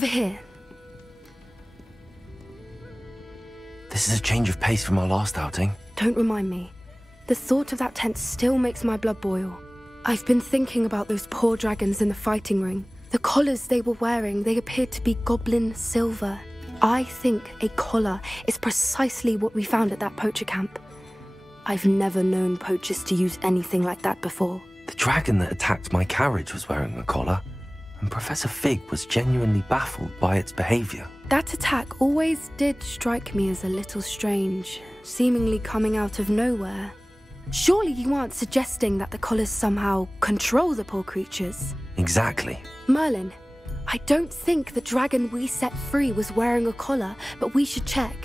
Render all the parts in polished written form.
over here. This is a change of pace from our last outing. Don't remind me. The thought of that tent still makes my blood boil. I've been thinking about those poor dragons in the fighting ring. The collars they were wearing, they appeared to be goblin silver. I think a collar is precisely what we found at that poacher camp. I've never known poachers to use anything like that before. The dragon that attacked my carriage was wearing a collar, and Professor Fig was genuinely baffled by its behavior. That attack always did strike me as a little strange, seemingly coming out of nowhere. Surely you aren't suggesting that the collars somehow control the poor creatures? Exactly. Merlin, I don't think the dragon we set free was wearing a collar, but we should check.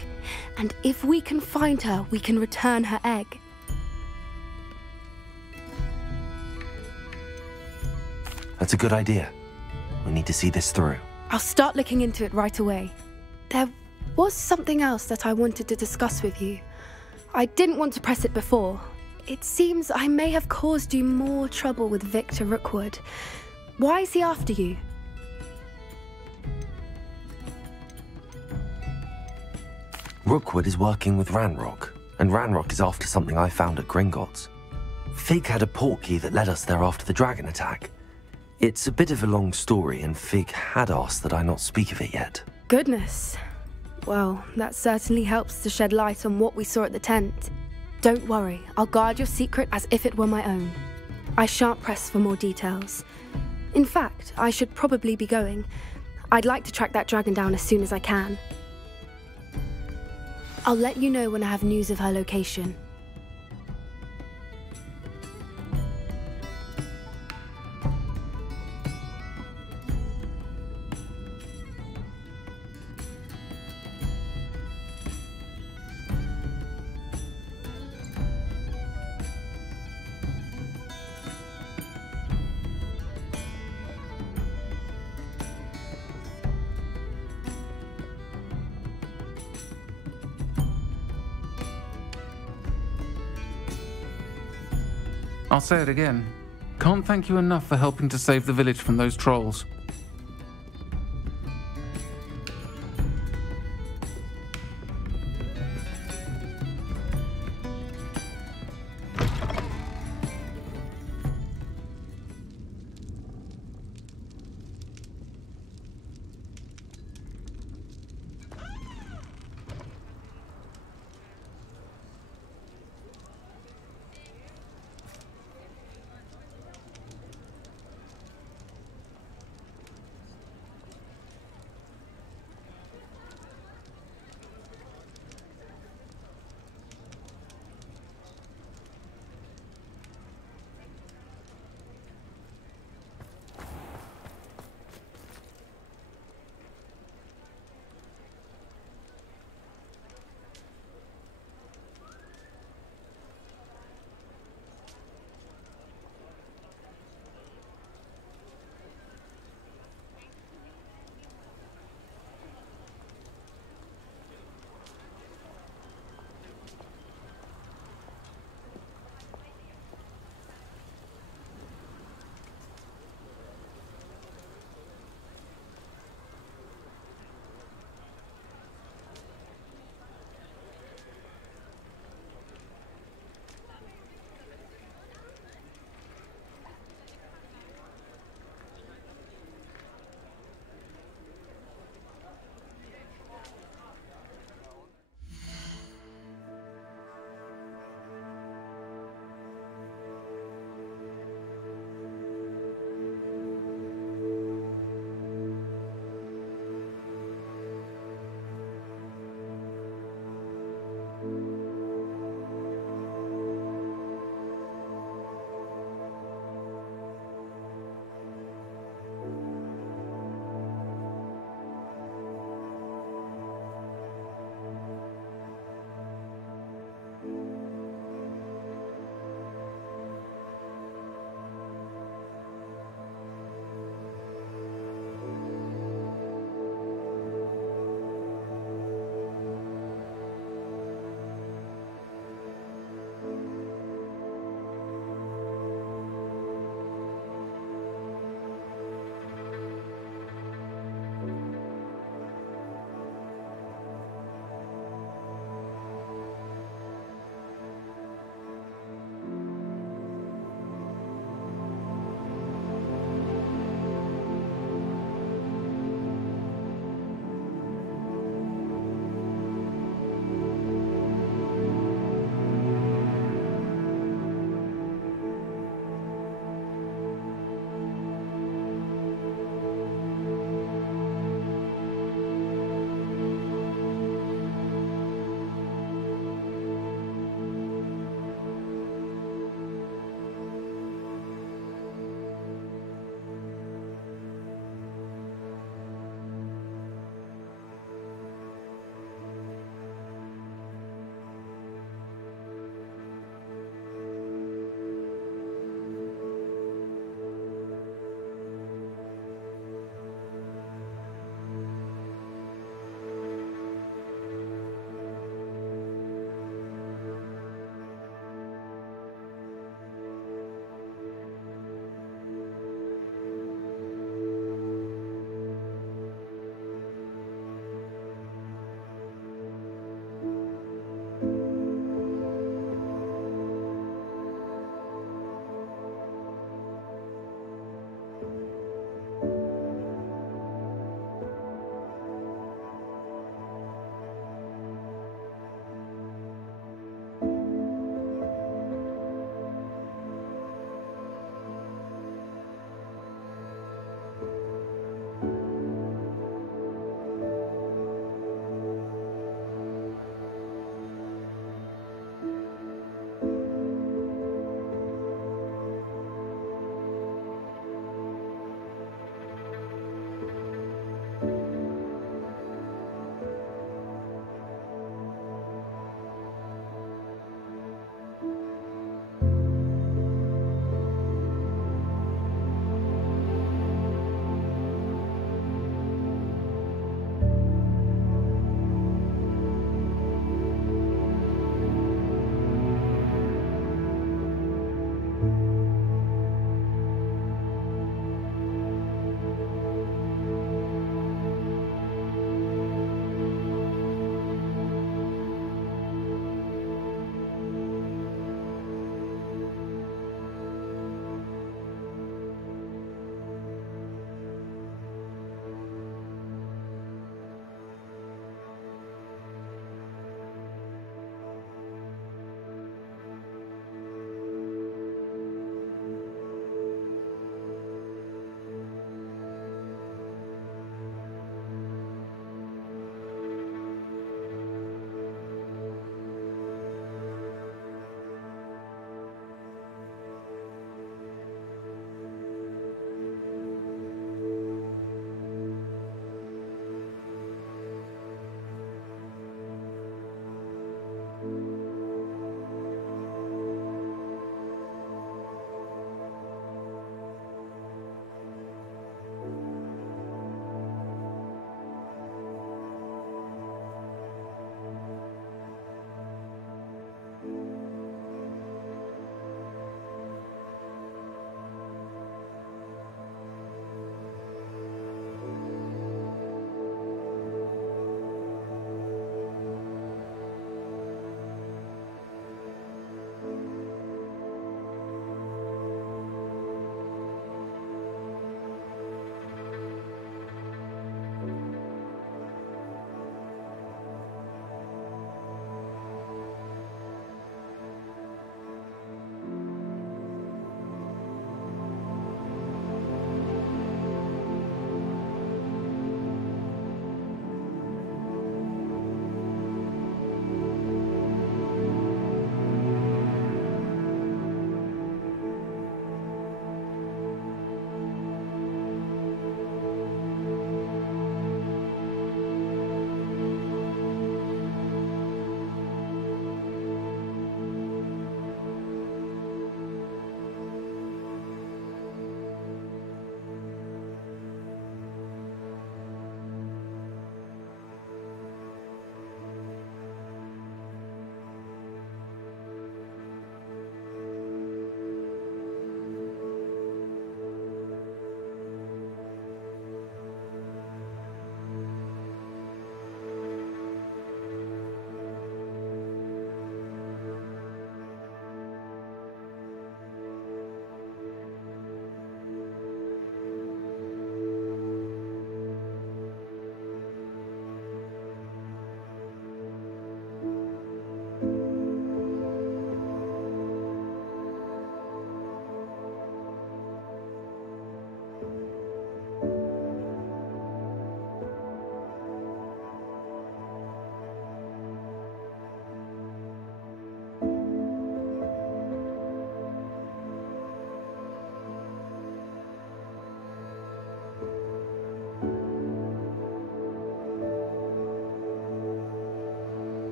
And if we can find her, we can return her egg. That's a good idea. We need to see this through. I'll start looking into it right away. There was something else that I wanted to discuss with you. I didn't want to press it before. It seems I may have caused you more trouble with Victor Rookwood. Why is he after you? Rookwood is working with Ranrock, and Ranrock is after something I found at Gringotts. Fig had a portkey that led us there after the dragon attack. It's a bit of a long story, and Fig had asked that I not speak of it yet. Goodness. Well, that certainly helps to shed light on what we saw at the tent. Don't worry, I'll guard your secret as if it were my own. I shan't press for more details. In fact, I should probably be going. I'd like to track that dragon down as soon as I can. I'll let you know when I have news of her location. I'll say it again. Can't thank you enough for helping to save the village from those trolls.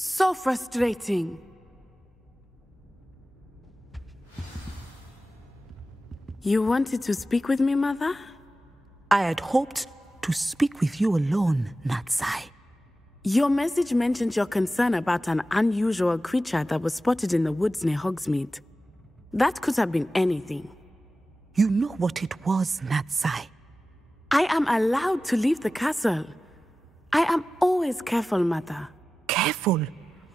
So frustrating. You wanted to speak with me, Mother? I had hoped to speak with you alone, Natsai. Your message mentioned your concern about an unusual creature that was spotted in the woods near Hogsmeade. That could have been anything. You know what it was, Natsai. I am allowed to leave the castle. I am always careful, Mother. Careful?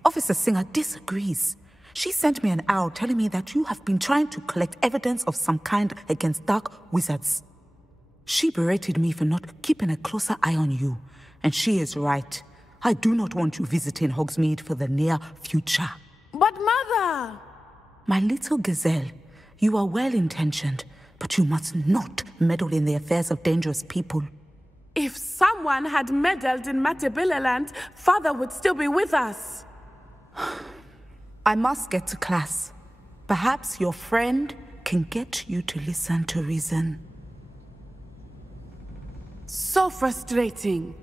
Officer Singer disagrees. She sent me an owl telling me that you have been trying to collect evidence of some kind against dark wizards. She berated me for not keeping a closer eye on you, and she is right. I do not want you visiting Hogsmeade for the near future. But Mother! My little gazelle, you are well-intentioned, but you must not meddle in the affairs of dangerous people. If someone had meddled in Matabeleland, Father would still be with us. I must get to class. Perhaps your friend can get you to listen to reason. So frustrating.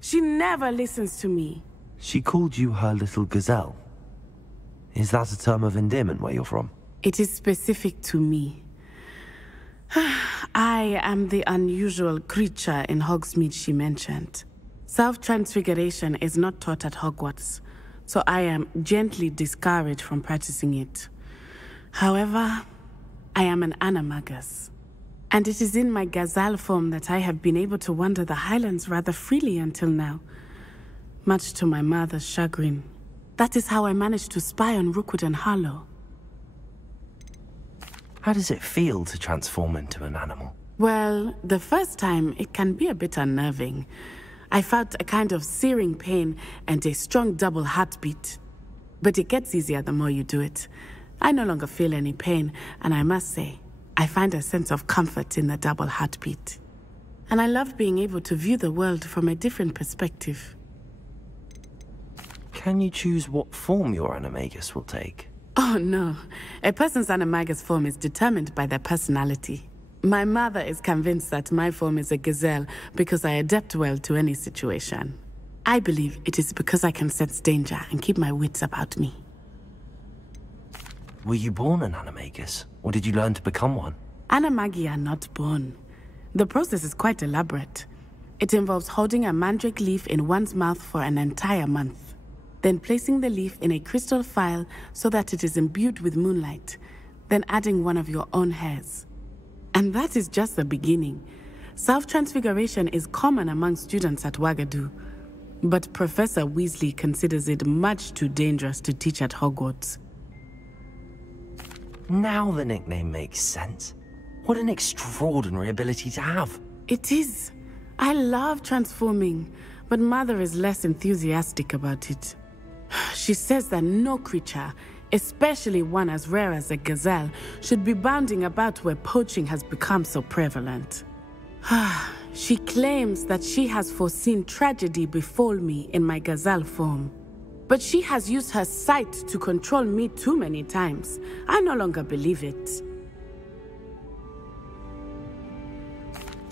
She never listens to me. She called you her little gazelle. Is that a term of endearment where you're from? It is specific to me. I am the unusual creature in Hogsmeade she mentioned. Self-transfiguration is not taught at Hogwarts, so I am gently discouraged from practicing it. However, I am an animagus, and it is in my gazelle form that I have been able to wander the Highlands rather freely until now, much to my mother's chagrin. That is how I managed to spy on Rookwood and Harlow. How does it feel to transform into an animal? Well, the first time, it can be a bit unnerving. I felt a kind of searing pain and a strong double heartbeat. But it gets easier the more you do it. I no longer feel any pain, and I must say, I find a sense of comfort in the double heartbeat. And I love being able to view the world from a different perspective. Can you choose what form your animagus will take? Oh no, a person's animagus form is determined by their personality. My mother is convinced that my form is a gazelle because I adapt well to any situation. I believe it is because I can sense danger and keep my wits about me. Were you born an animagus, or did you learn to become one? Animagi are not born. The process is quite elaborate. It involves holding a mandrake leaf in one's mouth for an entire month, then placing the leaf in a crystal phial so that it is imbued with moonlight, then adding one of your own hairs. And that is just the beginning. Self-transfiguration is common among students at Wagadu, but Professor Weasley considers it much too dangerous to teach at Hogwarts. Now the nickname makes sense. What an extraordinary ability to have. It is. I love transforming, but Mother is less enthusiastic about it. She says that no creature, especially one as rare as a gazelle, should be bounding about where poaching has become so prevalent. She claims that she has foreseen tragedy befall me in my gazelle form. But she has used her sight to control me too many times. I no longer believe it.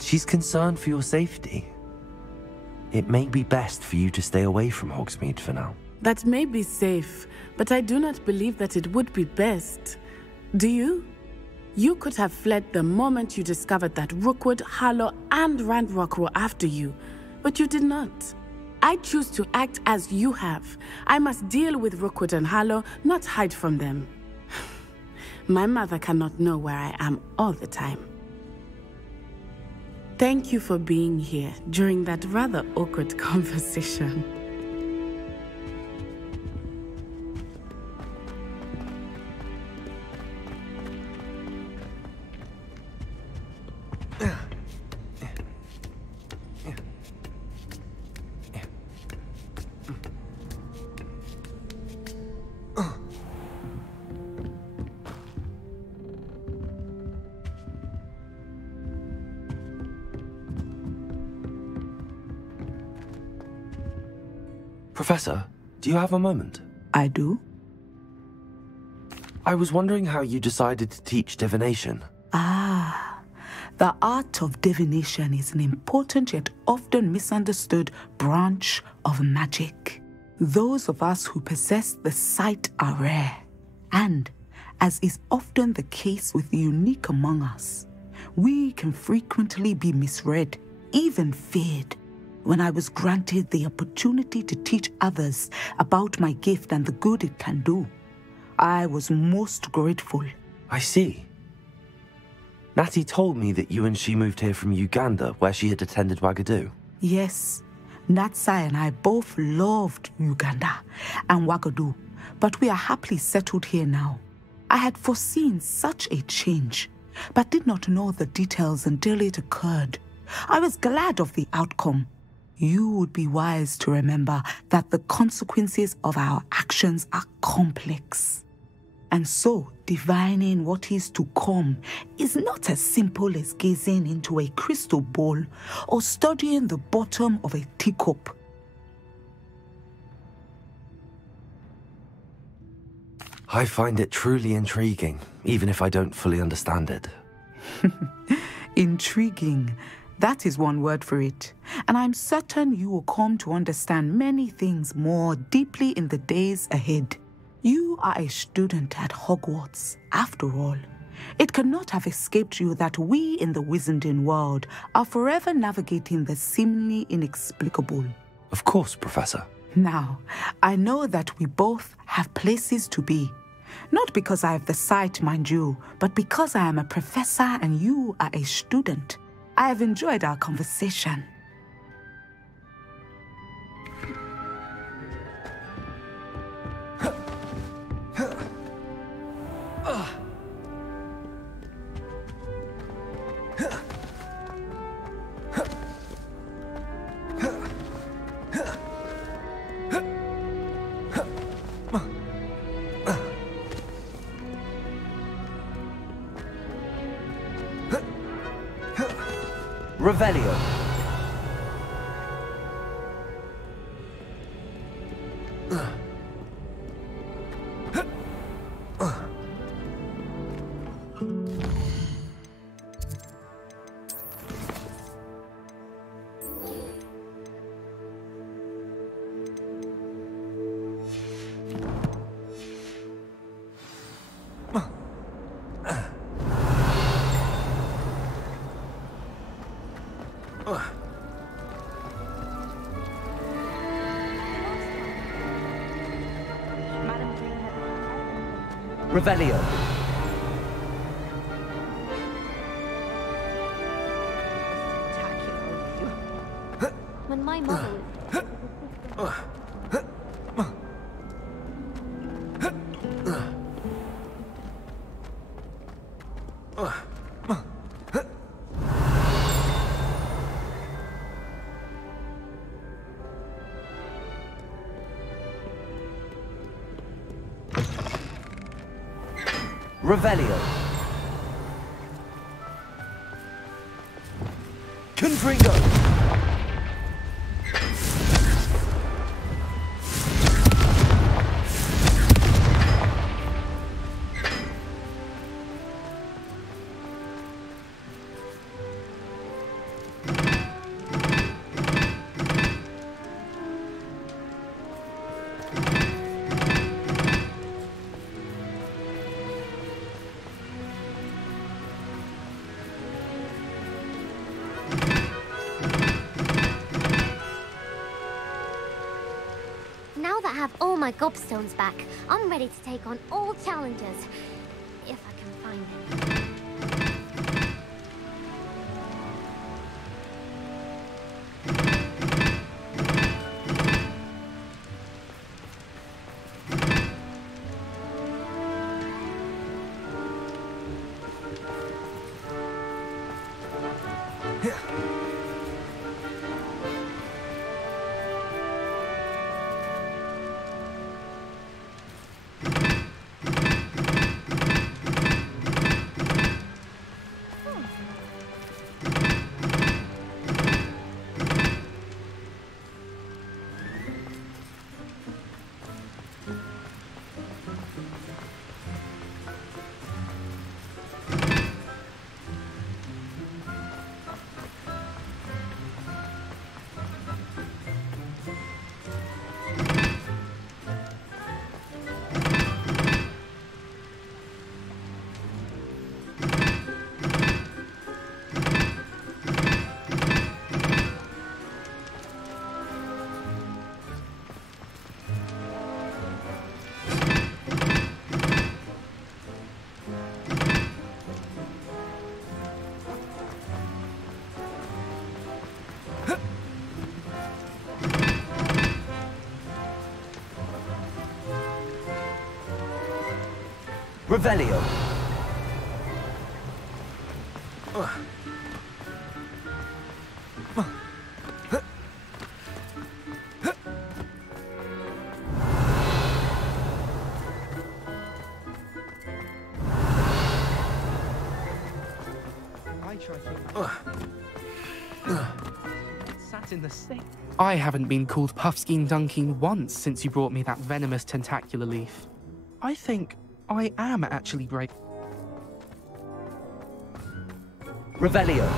She's concerned for your safety. It may be best for you to stay away from Hogsmeade for now. That may be safe, but I do not believe that it would be best. Do you? You could have fled the moment you discovered that Rookwood, Harlow, and Ranrock were after you, but you did not. I choose to act as you have. I must deal with Rookwood and Harlow, not hide from them. My mother cannot know where I am all the time. Thank you for being here during that rather awkward conversation. Professor, do you have a moment? I do? I was wondering how you decided to teach divination. The art of divination is an important yet often misunderstood branch of magic. Those of us who possess the sight are rare, and, as is often the case with the unique among us, we can frequently be misread, even feared. When I was granted the opportunity to teach others about my gift and the good it can do, I was most grateful. I see. Natty told me that you and she moved here from Uganda, where she had attended Wagadu. Yes, Natsai and I both loved Uganda and Wagadu, but we are happily settled here now. I had foreseen such a change, but did not know the details until it occurred. I was glad of the outcome. You would be wise to remember that the consequences of our actions are complex. And so, divining what is to come is not as simple as gazing into a crystal ball or studying the bottom of a teacup. I find it truly intriguing, even if I don't fully understand it. Intriguing. That is one word for it. And I'm certain you will come to understand many things more deeply in the days ahead. You are a student at Hogwarts, after all. It cannot have escaped you that we in the Wizarding world are forever navigating the seemingly inexplicable. Of course, Professor. Now, I know that we both have places to be. Not because I have the sight, mind you, but because I am a professor and you are a student. I have enjoyed our conversation. Revelio. Revelio. When my mother... Revelio. Confringo. Now that I have all my gobstones back, I'm ready to take on all challenges. If I can find them. Revelio. I haven't been called Puffskein Dunking once since you brought me that venomous tentacular leaf. I think I am actually brave. Revelio.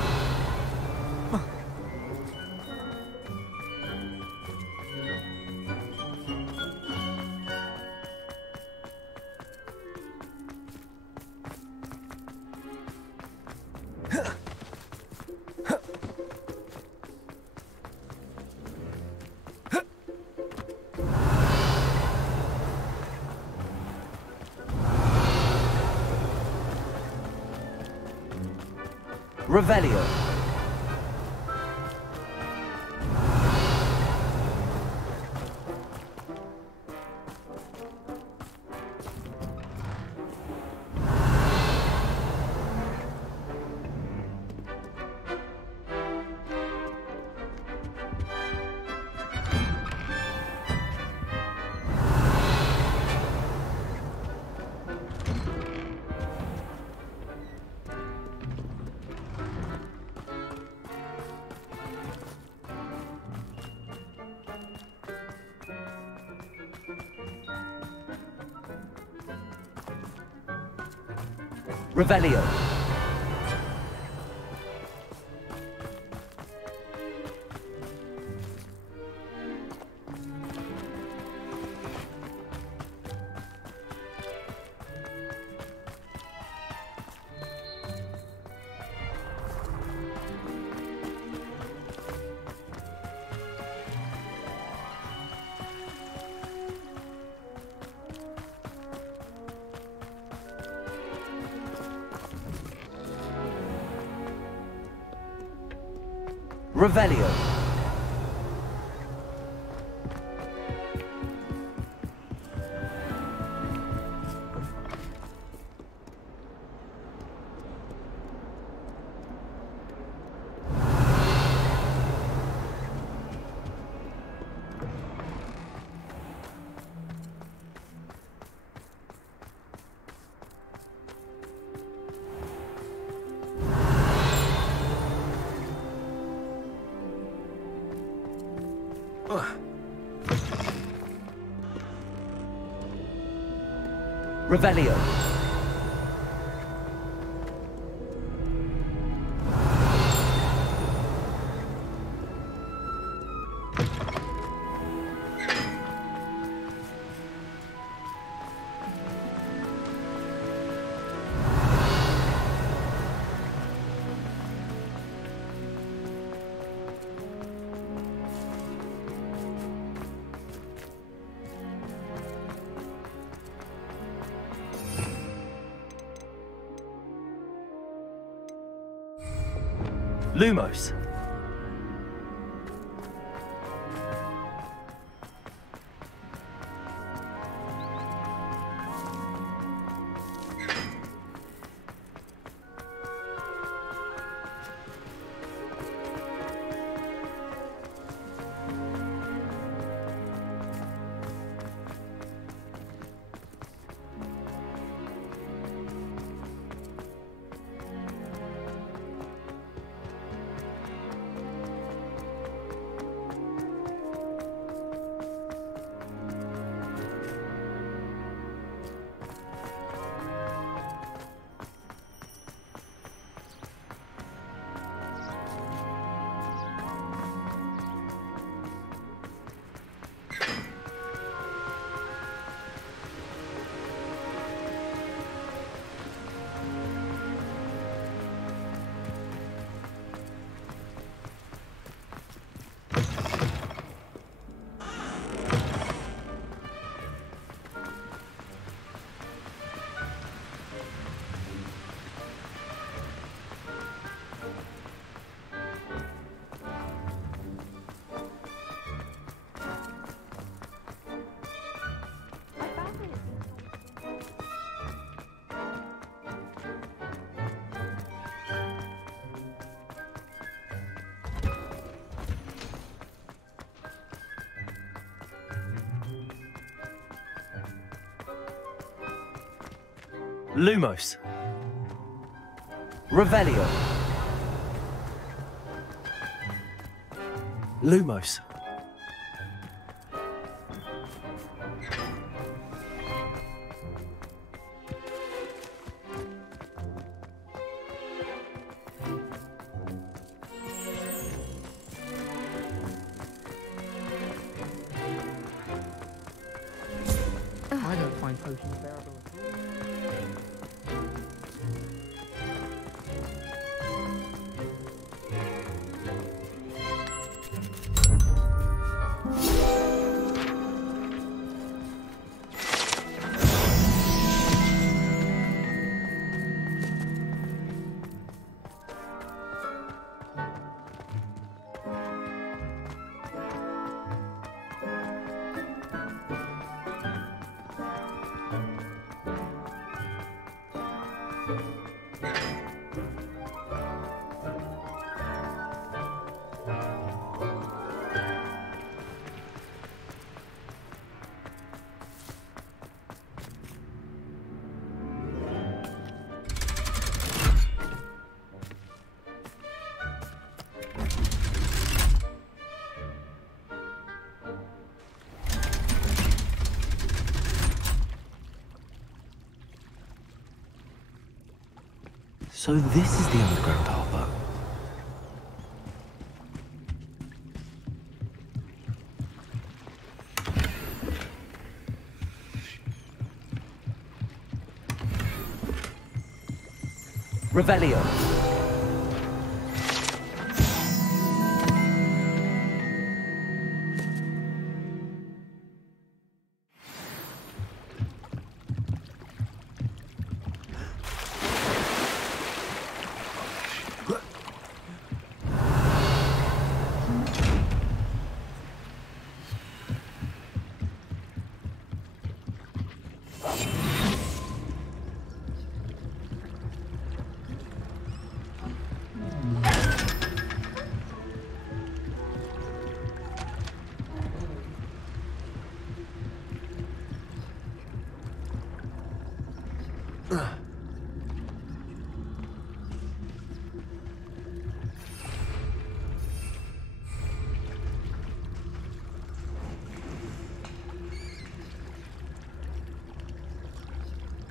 Revelio. Revelio. Revelio. Revelio. Lumos. Lumos. Revelio. Lumos. I don't find potions bearable at all. So this is the underground harbour. Revelio.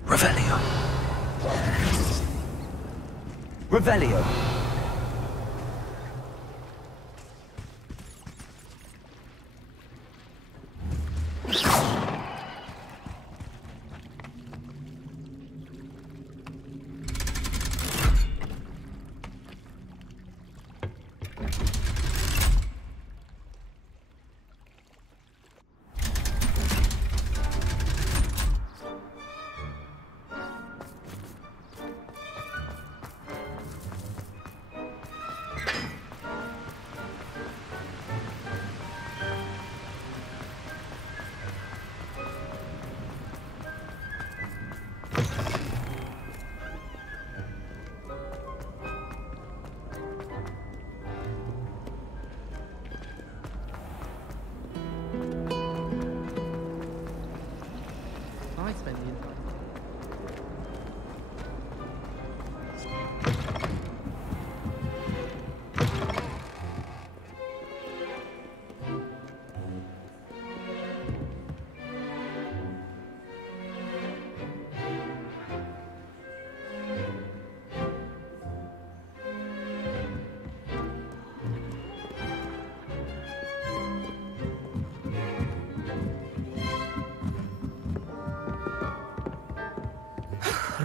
Revelio. Revelio. I spent the entire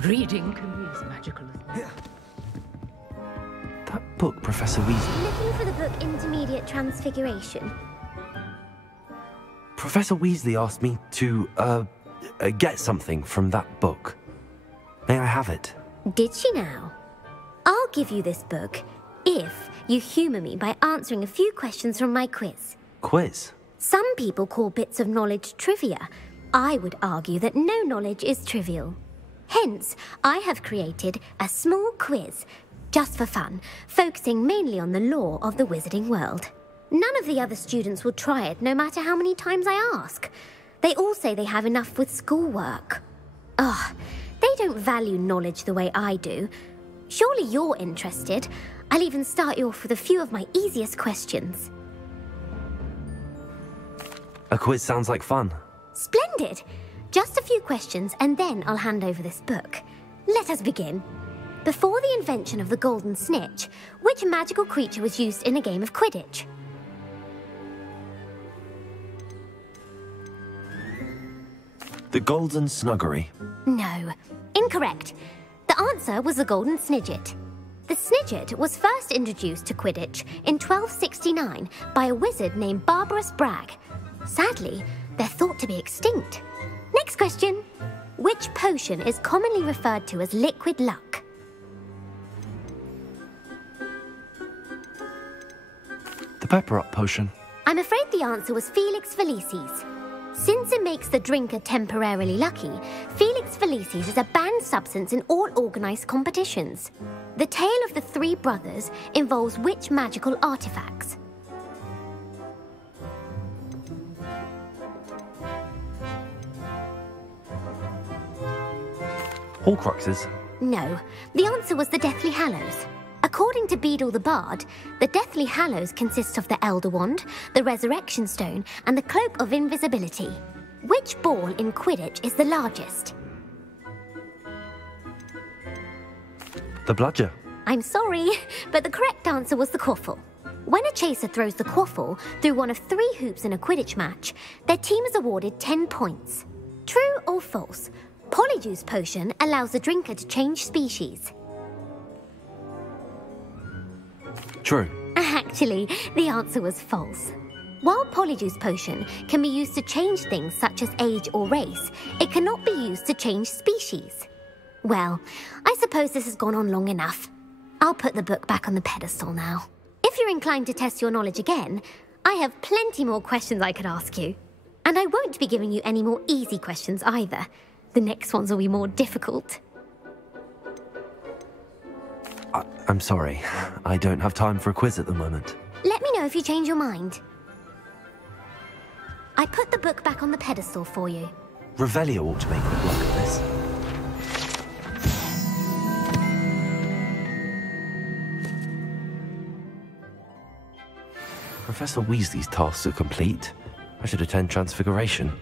Reading can be as magical as... That book, Professor Weasley. Looking for the book Intermediate Transfiguration. Professor Weasley asked me to, get something from that book. May I have it? Did she now? I'll give you this book if you humour me by answering a few questions from my quiz. Quiz? Some people call bits of knowledge trivia. I would argue that no knowledge is trivial. Hence, I have created a small quiz, just for fun, focusing mainly on the lore of the wizarding world. None of the other students will try it, no matter how many times I ask. They all say they have enough with schoolwork. Ugh, they don't value knowledge the way I do, surely you're interested. I'll even start you off with a few of my easiest questions. A quiz sounds like fun. Splendid! Just a few questions and then I'll hand over this book. Let us begin. Before the invention of the golden snitch, which magical creature was used in a game of Quidditch? The Golden Snuggery. No. Incorrect. The answer was the golden snidget. The snidget was first introduced to Quidditch in 1269 by a wizard named Barbarous Bragg. Sadly, they're thought to be extinct. Next question. Which potion is commonly referred to as liquid luck? The Pepper Up potion. I'm afraid the answer was Felix Felicis. Since it makes the drinker temporarily lucky, Felix Felicis is a banned substance in all organised competitions. The tale of the three brothers involves which magical artifacts? Horcruxes. No, the answer was the Deathly Hallows. According to Beadle the Bard, the Deathly Hallows consists of the Elder Wand, the Resurrection Stone, and the Cloak of Invisibility. Which ball in Quidditch is the largest? The Bludger. I'm sorry, but the correct answer was the Quaffle. When a chaser throws the Quaffle through one of 3 hoops in a Quidditch match, their team is awarded 10 points. True or false? Polyjuice Potion allows the drinker to change species. True. Actually, the answer was false. While Polyjuice Potion can be used to change things such as age or race, it cannot be used to change species. Well, I suppose this has gone on long enough. I'll put the book back on the pedestal now. If you're inclined to test your knowledge again, I have plenty more questions I could ask you. And I won't be giving you any more easy questions either. The next ones will be more difficult. I'm sorry. I don't have time for a quiz at the moment. Let me know if you change your mind. I put the book back on the pedestal for you. Revelio ought to make a quick work of this. Professor Weasley's tasks are complete. I should attend Transfiguration.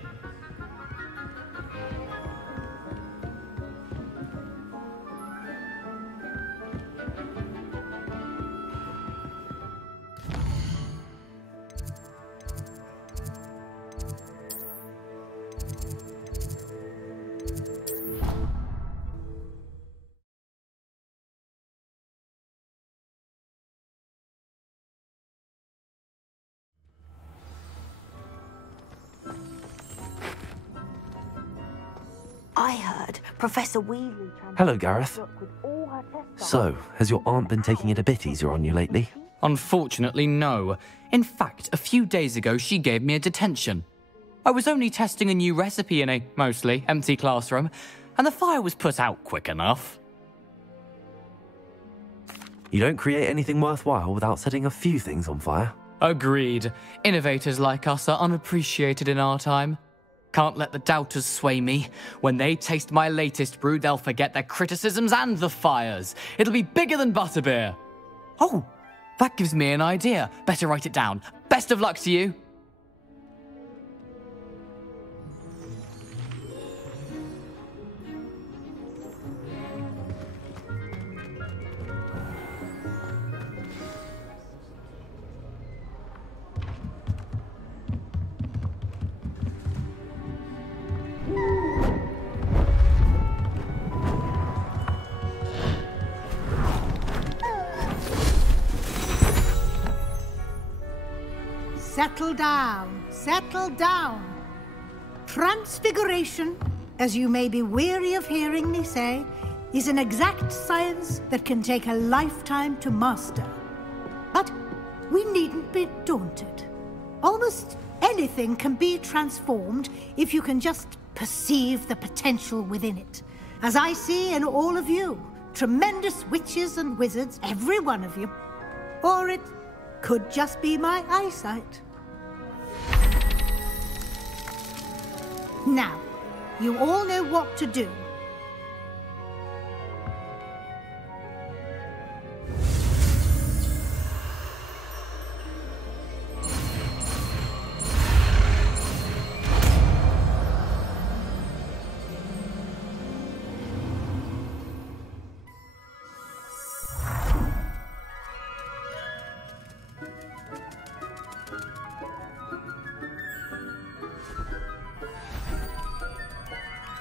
I heard Professor Weasley... Hello, Gareth. So, has your aunt been taking it a bit easier on you lately? Unfortunately, no. In fact, a few days ago, she gave me a detention. I was only testing a new recipe in a mostly empty classroom, and the fire was put out quick enough. You don't create anything worthwhile without setting a few things on fire. Agreed. Innovators like us are unappreciated in our time. Can't let the doubters sway me. When they taste my latest brew, they'll forget their criticisms and the fires. It'll be bigger than butterbeer. Oh, that gives me an idea. Better write it down. Best of luck to you. Settle down, settle down. Transfiguration, as you may be weary of hearing me say, is an exact science that can take a lifetime to master. But we needn't be daunted. Almost anything can be transformed if you can just perceive the potential within it. As I see in all of you, tremendous witches and wizards, every one of you. Or it could just be my eyesight. Now, you all know what to do.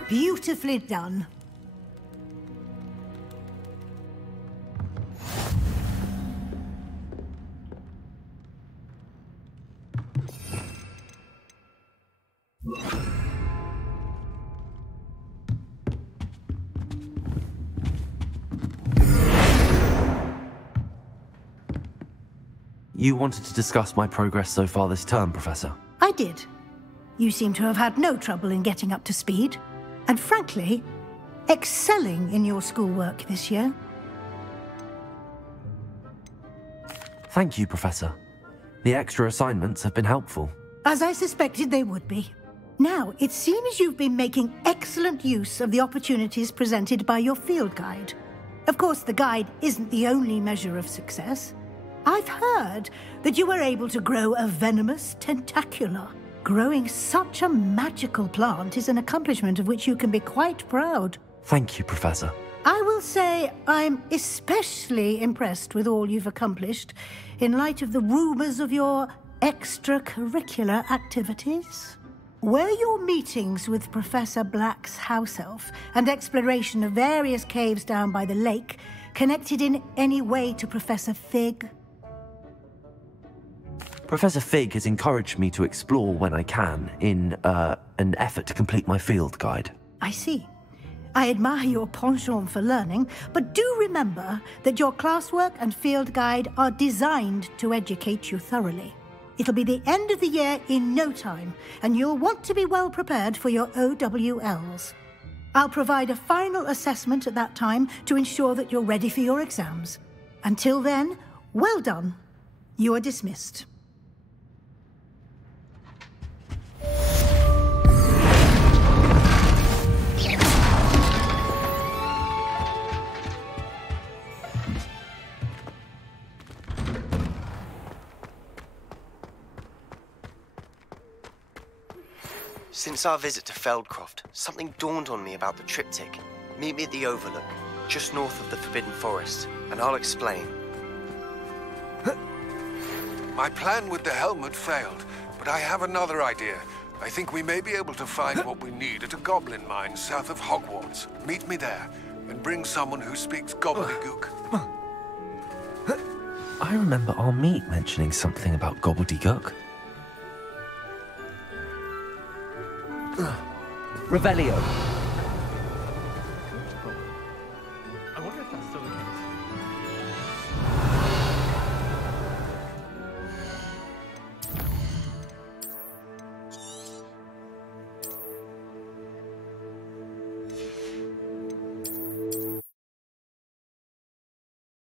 Beautifully done. You wanted to discuss my progress so far this term, Professor? I did. You seem to have had no trouble in getting up to speed, and frankly, excelling in your schoolwork this year. Thank you, Professor. The extra assignments have been helpful. As I suspected they would be. Now, it seems you've been making excellent use of the opportunities presented by your field guide. Of course, the guide isn't the only measure of success. I've heard that you were able to grow a venomous tentacula. Growing such a magical plant is an accomplishment of which you can be quite proud. Thank you, Professor. I will say I'm especially impressed with all you've accomplished in light of the rumors of your extracurricular activities. Were your meetings with Professor Black's house elf and exploration of various caves down by the lake connected in any way to Professor Fig? Professor Fig has encouraged me to explore when I can in an effort to complete my field guide. I see. I admire your penchant for learning, but do remember that your classwork and field guide are designed to educate you thoroughly. It'll be the end of the year in no time, and you'll want to be well prepared for your OWLs. I'll provide a final assessment at that time to ensure that you're ready for your exams. Until then, well done. You are dismissed. Since our visit to Feldcroft, something dawned on me about the triptych. Meet me at the Overlook, just north of the Forbidden Forest, and I'll explain. My plan with the helmet failed, but I have another idea. I think we may be able to find what we need at a goblin mine south of Hogwarts. Meet me there, and bring someone who speaks gobbledygook. I remember our meet mentioning something about gobbledygook. Revelio. I wonder if that's still the case.